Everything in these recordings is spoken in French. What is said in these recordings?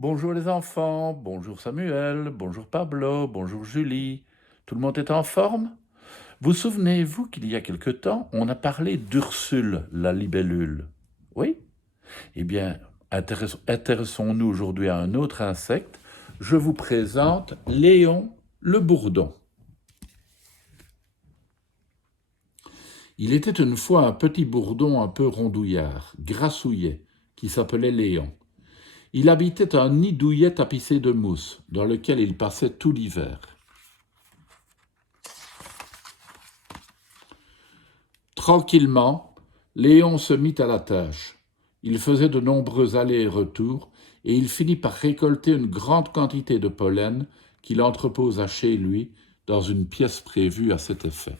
Bonjour les enfants, bonjour Samuel, bonjour Pablo, bonjour Julie. Tout le monde est en forme? Vous souvenez-vous qu'il y a quelque temps, on a parlé d'Ursule, la libellule? Oui? Eh bien, intéressons-nous aujourd'hui à un autre insecte. Je vous présente Léon le bourdon. Il était une fois un petit bourdon un peu rondouillard, grassouillet, qui s'appelait Léon. Il habitait un nid douillet tapissé de mousse, dans lequel il passait tout l'hiver. Tranquillement, Léon se mit à la tâche. Il faisait de nombreux allers et retours, et il finit par récolter une grande quantité de pollen qu'il entreposa chez lui dans une pièce prévue à cet effet.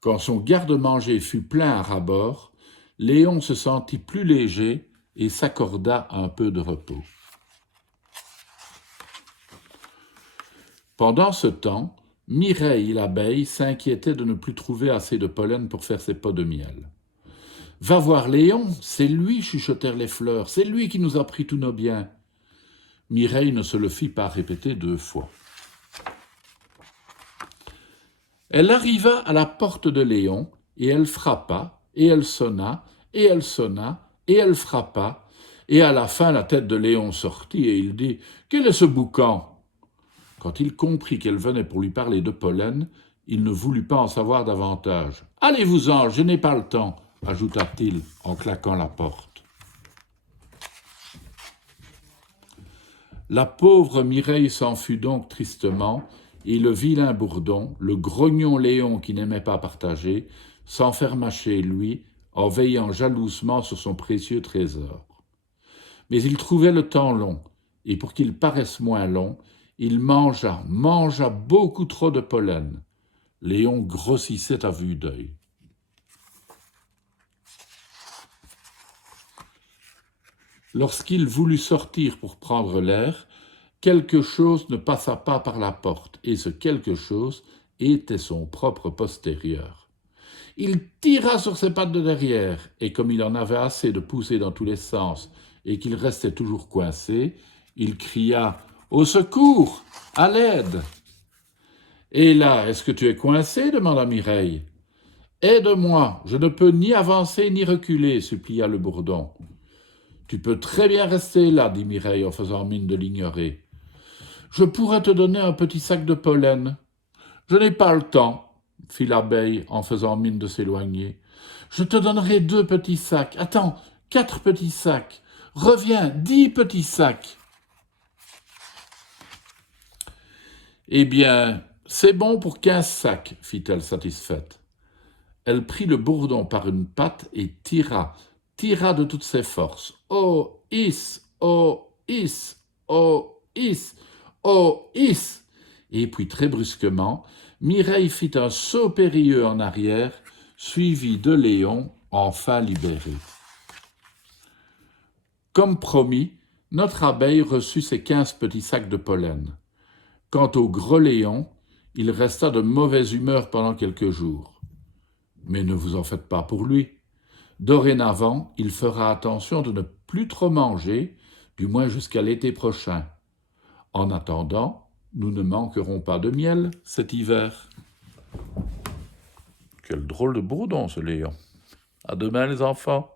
Quand son garde-manger fut plein à ras-bord, Léon se sentit plus léger et s'accorda un peu de repos. Pendant ce temps, Mireille l'abeille s'inquiétait de ne plus trouver assez de pollen pour faire ses pots de miel. « Va voir Léon, c'est lui, chuchotèrent les fleurs, c'est lui qui nous a pris tous nos biens. » Mireille ne se le fit pas répéter 2 fois. Elle arriva à la porte de Léon, et elle frappa, et elle sonna, et elle sonna, et elle frappa, et à la fin la tête de Léon sortit, et il dit « Quel est ce boucan ?» Quand il comprit qu'elle venait pour lui parler de pollen, il ne voulut pas en savoir davantage. « Allez-vous-en, je n'ai pas le temps », ajouta-t-il en claquant la porte. La pauvre Mireille s'enfuit donc tristement, et le vilain bourdon, le grognon Léon qui n'aimait pas partager, s'enferma chez lui en veillant jalousement sur son précieux trésor. Mais il trouvait le temps long, et pour qu'il paraisse moins long, il mangea beaucoup trop de pollen. Léon grossissait à vue d'œil. Lorsqu'il voulut sortir pour prendre l'air, quelque chose ne passa pas par la porte, et ce quelque chose était son propre postérieur. Il tira sur ses pattes de derrière, et comme il en avait assez de pousser dans tous les sens, et qu'il restait toujours coincé, il cria « Au secours! À l'aide !» « Et là, est-ce que tu es coincé ?» demanda Mireille. « Aide-moi, je ne peux ni avancer ni reculer, supplia le bourdon. « Tu peux très bien rester là, dit Mireille en faisant mine de l'ignorer. Je pourrais te donner un petit sac de pollen. Je n'ai pas le temps, fit l'abeille en faisant mine de s'éloigner. Je te donnerai 2 petits sacs. Attends, 4 petits sacs. Reviens, 10 petits sacs. Eh bien, c'est bon pour 15 sacs, fit-elle satisfaite. Elle prit le bourdon par une patte et tira de toutes ses forces. Oh, hiss, oh, hiss, oh, hiss, oh, hiss. Et puis très brusquement, Mireille fit un saut périlleux en arrière, suivi de Léon, enfin libéré. Comme promis, notre abeille reçut ses 15 petits sacs de pollen. Quant au gros Léon, il resta de mauvaise humeur pendant quelques jours. Mais ne vous en faites pas pour lui. Dorénavant, il fera attention de ne plus trop manger, du moins jusqu'à l'été prochain. En attendant, nous ne manquerons pas de miel cet hiver. Quel drôle de bourdon, ce Léon. À demain, les enfants.